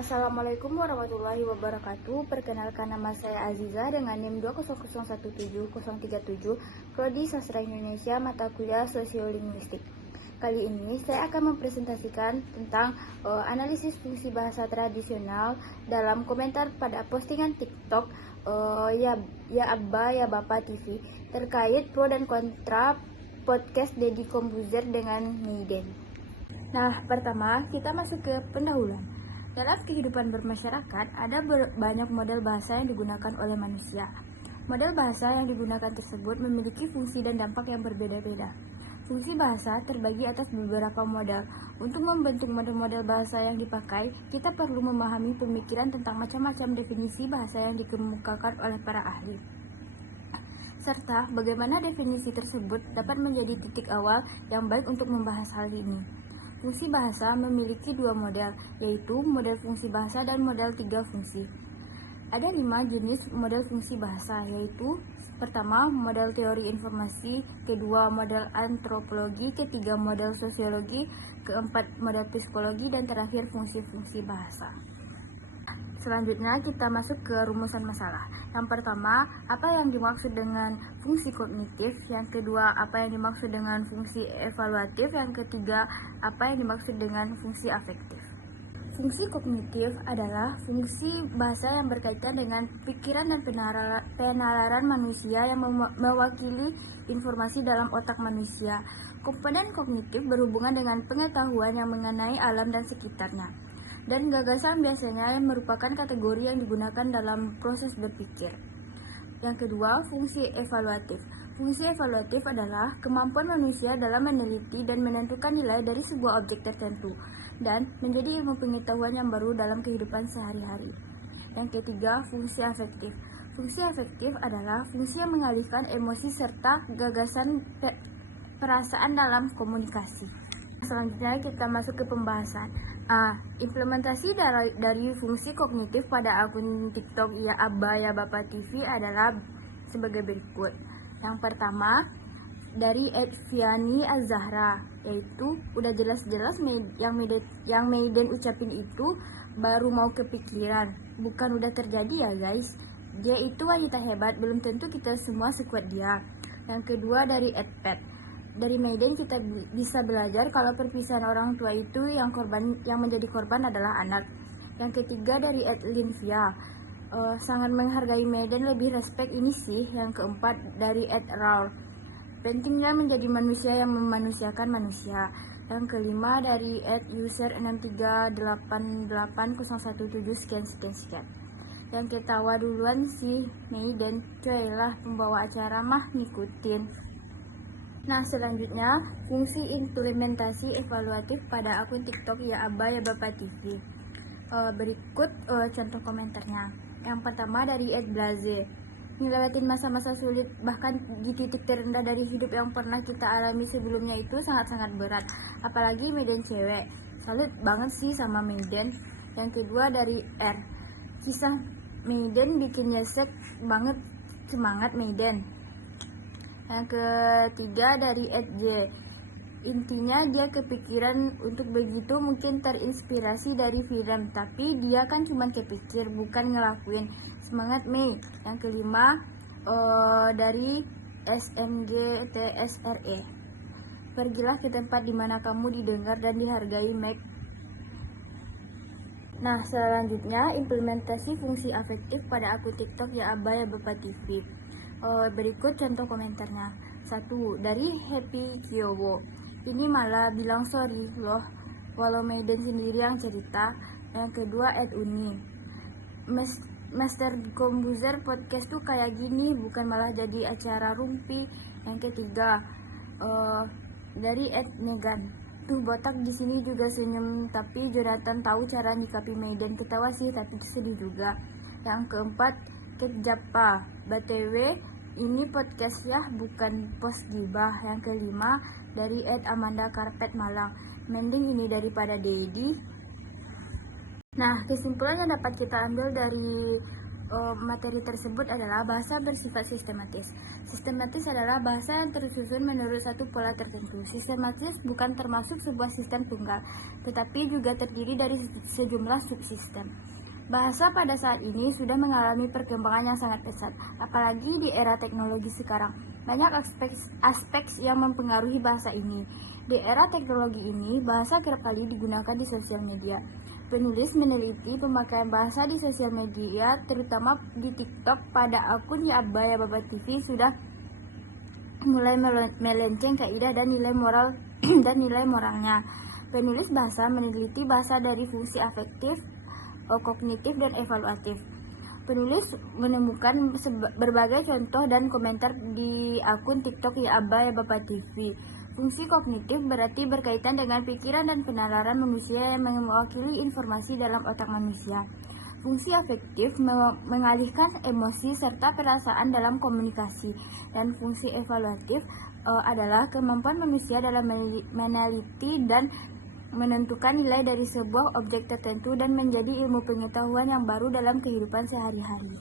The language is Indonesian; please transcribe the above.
Assalamualaikum warahmatullahi wabarakatuh. Perkenalkan, nama saya Aziza dengan NIM 200171037, Prodi Sastra Indonesia, mata kuliah Sosiolinguistik. Kali ini saya akan mempresentasikan tentang analisis fungsi bahasa tradisional dalam komentar pada postingan TikTok ya Abba ya Bapak TV terkait pro dan kontra podcast Deddy Corbuzier dengan Meiden. Nah, pertama kita masuk ke pendahuluan. Dalam kehidupan bermasyarakat, ada banyak model bahasa yang digunakan oleh manusia. Model bahasa yang digunakan tersebut memiliki fungsi dan dampak yang berbeda-beda. Fungsi bahasa terbagi atas beberapa model. Untuk membentuk model-model bahasa yang dipakai, kita perlu memahami pemikiran tentang macam-macam definisi bahasa yang dikemukakan oleh para ahli, serta bagaimana definisi tersebut dapat menjadi titik awal yang baik untuk membahas hal ini. Fungsi bahasa memiliki dua model, yaitu model fungsi bahasa dan model tiga fungsi. Ada 5 jenis model fungsi bahasa, yaitu pertama, model teori informasi, kedua, model antropologi, ketiga, model sosiologi, keempat, model psikologi, dan terakhir, fungsi-fungsi bahasa. Selanjutnya kita masuk ke rumusan masalah. Yang pertama, apa yang dimaksud dengan fungsi kognitif? Yang kedua, apa yang dimaksud dengan fungsi evaluatif? Yang ketiga, apa yang dimaksud dengan fungsi afektif? Fungsi kognitif adalah fungsi bahasa yang berkaitan dengan pikiran dan penalaran manusia yang mewakili informasi dalam otak manusia. Komponen kognitif berhubungan dengan pengetahuan yang mengenai alam dan sekitarnya. Dan gagasan biasanya merupakan kategori yang digunakan dalam proses berpikir. Yang kedua, fungsi evaluatif. Fungsi evaluatif adalah kemampuan manusia dalam meneliti dan menentukan nilai dari sebuah objek tertentu dan menjadi ilmu pengetahuan yang baru dalam kehidupan sehari-hari. Yang ketiga, fungsi afektif. Fungsi afektif adalah fungsi yang mengalihkan emosi serta gagasan perasaan dalam komunikasi. Selanjutnya kita masuk ke pembahasan. Implementasi dari fungsi kognitif pada akun TikTok ya Abba ya Bapak TV adalah sebagai berikut. Yang pertama, dari @Fiani Az-Zahra, yaitu udah jelas-jelas yang Meiden ucapin itu baru mau kepikiran, bukan udah terjadi ya guys. Dia itu wanita hebat, belum tentu kita semua sekuat dia. Yang kedua, dari @Pet. Dari Meiden kita bisa belajar kalau perpisahan orang tua itu yang menjadi korban adalah anak. Yang ketiga, dari @Linvia. Sangat menghargai Meiden, lebih respect ini sih. Yang keempat, dari @Raul. Pentingnya menjadi manusia yang memanusiakan manusia. Yang kelima, dari @user6388017 sekian. Yang ketawa duluan sih Meiden, coy lah pembawa acara mah ngikutin. Nah, selanjutnya fungsi implementasi evaluatif pada akun TikTok ya Abba ya Bapak TV. Berikut contoh komentarnya. Yang pertama, dari @blaze. Ngelewatin masa-masa sulit bahkan di titik terendah dari hidup yang pernah kita alami sebelumnya itu sangat-sangat berat, apalagi Meiden cewek. Salut banget sih sama Meiden. Yang kedua, dari R. Kisah Meiden bikin nyesek banget, semangat Meiden. Yang ketiga, dari @J. Intinya dia kepikiran untuk begitu, mungkin terinspirasi dari film, tapi dia kan cuma kepikir, bukan ngelakuin. Semangat Mei. Yang kelima, dari SMGTSRE. Pergilah ke tempat di mana kamu didengar dan dihargai, Meg. Nah, selanjutnya implementasi fungsi afektif pada akun TikTok ya Abba ya Bapak TV. Berikut contoh komentarnya. 1. Dari Happy Kyowo. Ini malah bilang sorry loh, walau Meiden sendiri yang cerita. Yang kedua, @Uni. Master Corbuzier podcast tuh kayak gini, bukan malah jadi acara rumpi. Yang ketiga, dari @Megan. Tuh botak di sini juga senyum, tapi Jonathan tahu cara nyikapi Meiden, ketawa sih tapi sedih juga. Yang keempat, Kejapa. BTW, ini podcast ya, bukan post gibah. Yang kelima, dari @Amanda Karpet Malang. Mending ini daripada Dedi. Nah, kesimpulan yang dapat kita ambil dari materi tersebut adalah bahasa bersifat sistematis. Sistematis adalah bahasa yang tersusun menurut satu pola tertentu. Sistematis bukan termasuk sebuah sistem tunggal, tetapi juga terdiri dari sejumlah subsistem. Bahasa pada saat ini sudah mengalami perkembangan yang sangat pesat, apalagi di era teknologi sekarang. Banyak aspek yang mempengaruhi bahasa ini. Di era teknologi ini, bahasa kerap kali digunakan di sosial media. Penulis meneliti pemakaian bahasa di sosial media, terutama di TikTok pada akun Abaya Baba TV sudah mulai melenceng kaidah dan nilai moral dan nilai moralnya. Penulis bahasa meneliti bahasa dari fungsi afektif, kognitif, dan evaluatif. Penulis menemukan berbagai contoh dan komentar di akun TikTok Abaya Baba TV. Fungsi kognitif berarti berkaitan dengan pikiran dan penalaran manusia yang mewakili informasi dalam otak manusia. Fungsi afektif mengalihkan emosi serta perasaan dalam komunikasi. Dan fungsi evaluatif adalah kemampuan manusia dalam meneliti dan menentukan nilai dari sebuah objek tertentu dan menjadi ilmu pengetahuan yang baru dalam kehidupan sehari-hari.